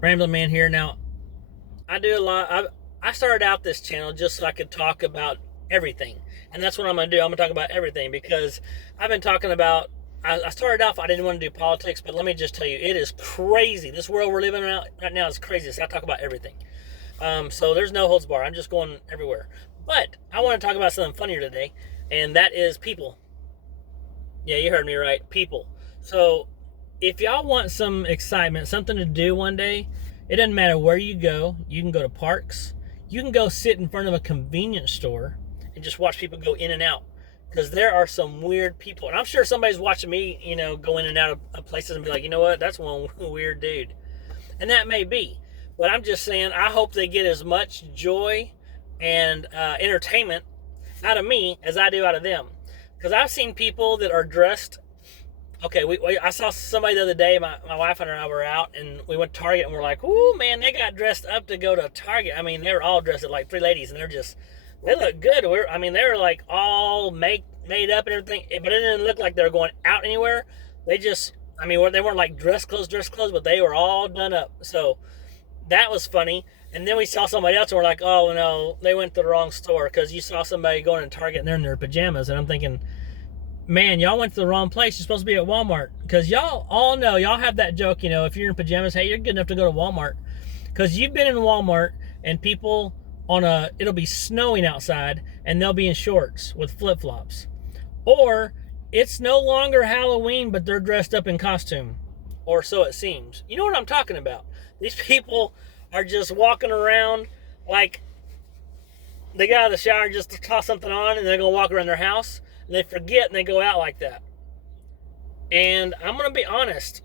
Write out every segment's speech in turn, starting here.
Ramblin Man here. Now, I do a lot. I started out this channel just so I could talk about everything, and that's what I'm going to do. I'm going to talk about everything because I've been talking about. I started off. I didn't want to do politics, but let me just tell you, it is crazy. This world we're living in right now is crazy. So I talk about everything. So there's no holds bar. I'm just going everywhere. But I want to talk about something funnier today, and that is people. Yeah, you heard me right. People. So if y'all want some excitement, something to do one day, it doesn't matter where you go. You can go to parks. You can go sit in front of a convenience store and just watch people go in and out. Because there are some weird people. And I'm sure somebody's watching me, go in and out of places and be like, you know what? That's one weird dude. And that may be. But I'm just saying, I hope they get as much joy and entertainment out of me as I do out of them. Because I've seen people that are dressed. Okay, I saw somebody the other day. My wife and I were out, and we went to Target, and we're like, "Ooh, man, they got dressed up to go to Target." I mean, they were all dressed up like three ladies, and they look good. They were like all made up and everything, but it didn't look like they were going out anywhere. They weren't like dress clothes, but they were all done up. So that was funny. And then we saw somebody else, and we're like, "Oh no, they went to the wrong store," because you saw somebody going to Target and they're in their pajamas, and I'm thinking, man, y'all went to the wrong place. You're supposed to be at Walmart. Because y'all all know, y'all have that joke, if you're in pajamas, hey, you're good enough to go to Walmart. Because you've been in Walmart and people it'll be snowing outside and they'll be in shorts with flip flops. Or it's no longer Halloween, but they're dressed up in costume. Or so it seems. You know what I'm talking about? These people are just walking around like they got out of the shower and just to toss something on and they're going to walk around their house and they forget and they go out like that. And I'm going to be honest,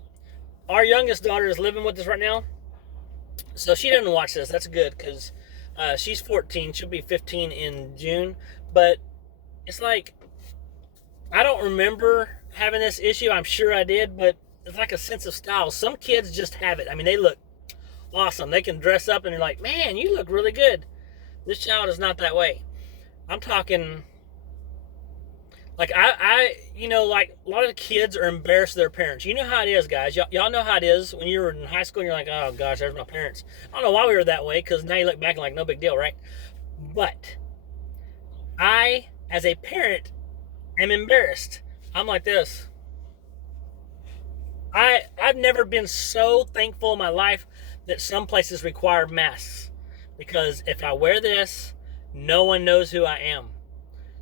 our youngest daughter is living with us right now, so she doesn't watch this. That's good because she's 14. She'll be 15 in June. But it's like, I don't remember having this issue. I'm sure I did, but it's like a sense of style. Some kids just have it. I mean, they look awesome. They can dress up and they're like, man, you look really good. This child is not that way. I'm talking like like a lot of kids are embarrassed of their parents. You know how it is, guys. Y'all know how it is when you were in high school and you're like, oh gosh, there's my parents. I don't know why we were that way because now you look back and like, no big deal, right? But I, as a parent, am embarrassed. I'm like this. I've never been so thankful in my life that some places require masks because if I wear this, no one knows who I am.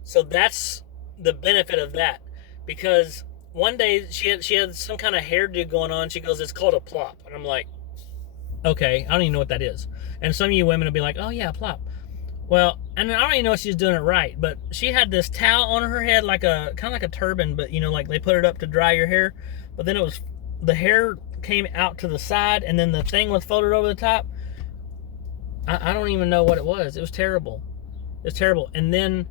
So that's the benefit of that. Because one day she had some kind of hairdo going on. She goes, "It's called a plop," and I'm like, "Okay, I don't even know what that is." And some of you women will be like, "Oh yeah, plop." Well, and I don't even know if she's doing it right, but she had this towel on her head, like a kind of like a turban, but like they put it up to dry your hair. But then the hair came out to the side, and then the thing was folded over the top. I don't even know what it was. It was terrible. It was terrible. And then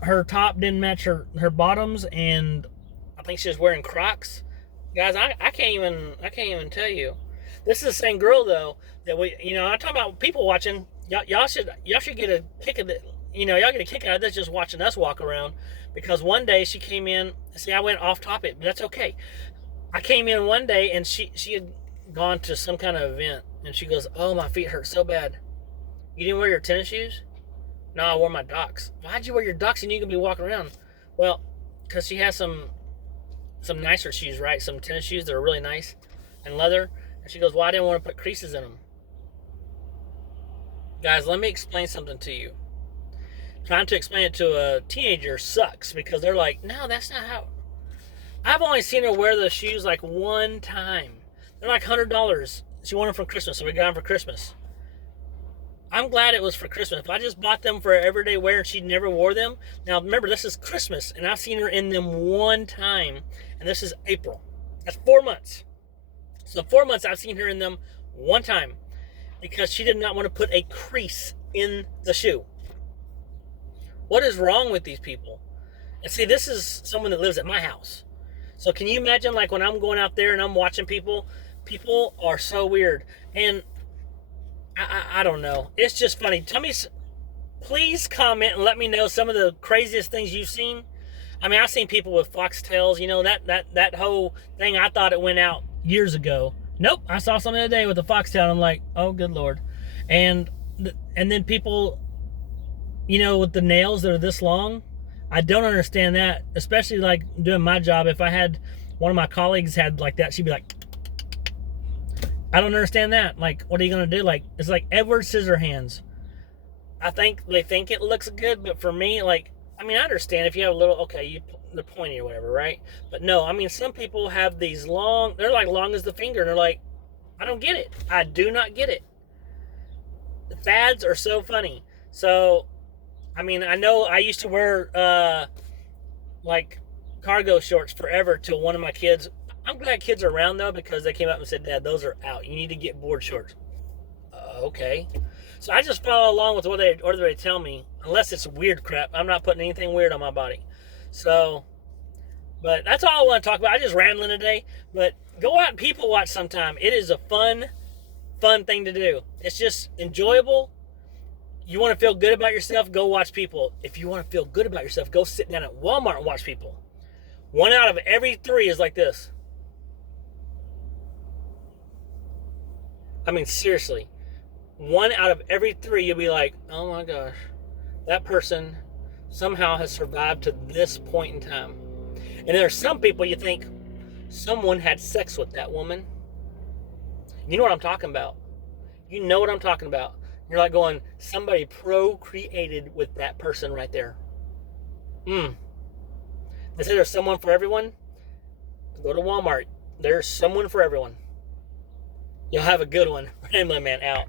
her top didn't match her bottoms, and I think she was wearing Crocs. Guys, I can't even tell you. This is the same girl though that I talk about people watching. Y'all should get a kick of it. Y'all get a kick out of this just watching us walk around. Because one day she came in. See, I went off topic, but that's okay. I came in one day and she had gone to some kind of event, and she goes, "Oh, my feet hurt so bad." You didn't wear your tennis shoes? No, I wore my Docs. Why'd you wear your Docs and you can be walking around? Well, because she has some nicer shoes, right? Some tennis shoes that are really nice and leather. And she goes, "Well, I didn't want to put creases in them." Guys, let me explain something to you. Trying to explain it to a teenager sucks because they're like, "No, that's not how." I've only seen her wear those shoes like one time. They're like $100. She wanted them for Christmas, so we got them for Christmas. I'm glad it was for Christmas. If I just bought them for everyday wear and she never wore them. Now remember, this is Christmas, and I've seen her in them one time, and this is April. That's 4 months. So 4 months I've seen her in them one time because she did not want to put a crease in the shoe. What is wrong with these people? And see, this is someone that lives at my house. So can you imagine, like, when I'm going out there and I'm watching people? People are so weird. And I don't know. It's just funny. Tell me, please comment and let me know some of the craziest things you've seen. I mean, I've seen people with foxtails. That whole thing. I thought it went out years ago, Nope, I saw something the other day with a foxtail. And I'm like, oh, good lord. And and then people, with the nails that are this long, I don't understand that. Especially like doing my job. If I had one of my colleagues had like that, she'd be like, I don't understand that. Like, what are you gonna do? Like, it's like Edward Scissorhands. I think they think it looks good, but for me, like, I mean, I understand if you have a little, okay, the pointy or whatever, right? But no, I mean, some people have these long, they're like long as the finger, and they're like, I don't get it. I do not get it. The fads are so funny. So, I mean, I know I used to wear like cargo shorts forever till one of my kids. I'm glad kids are around though because they came up and said, "Dad, those are out. You need to get board shorts." Okay. So I just follow along with what they tell me, unless it's weird crap. I'm not putting anything weird on my body. So, but that's all I want to talk about. I just rambling today, but go out and people watch sometime. It is a fun thing to do. It's just enjoyable. You want to feel good about yourself, go watch people. If you want to feel good about yourself, go sit down at Walmart and watch people. 1 out of every 3 is like this. I mean, seriously. 1 out of every 3, you'll be like, oh my gosh, that person somehow has survived to this point in time. And there are some people you think, someone had sex with that woman. You know what I'm talking about. You know what I'm talking about. You're like going, somebody procreated with that person right there. They say there's someone for everyone. Go to Walmart. There's someone for everyone. You'll have a good one. Ramblin' Man out.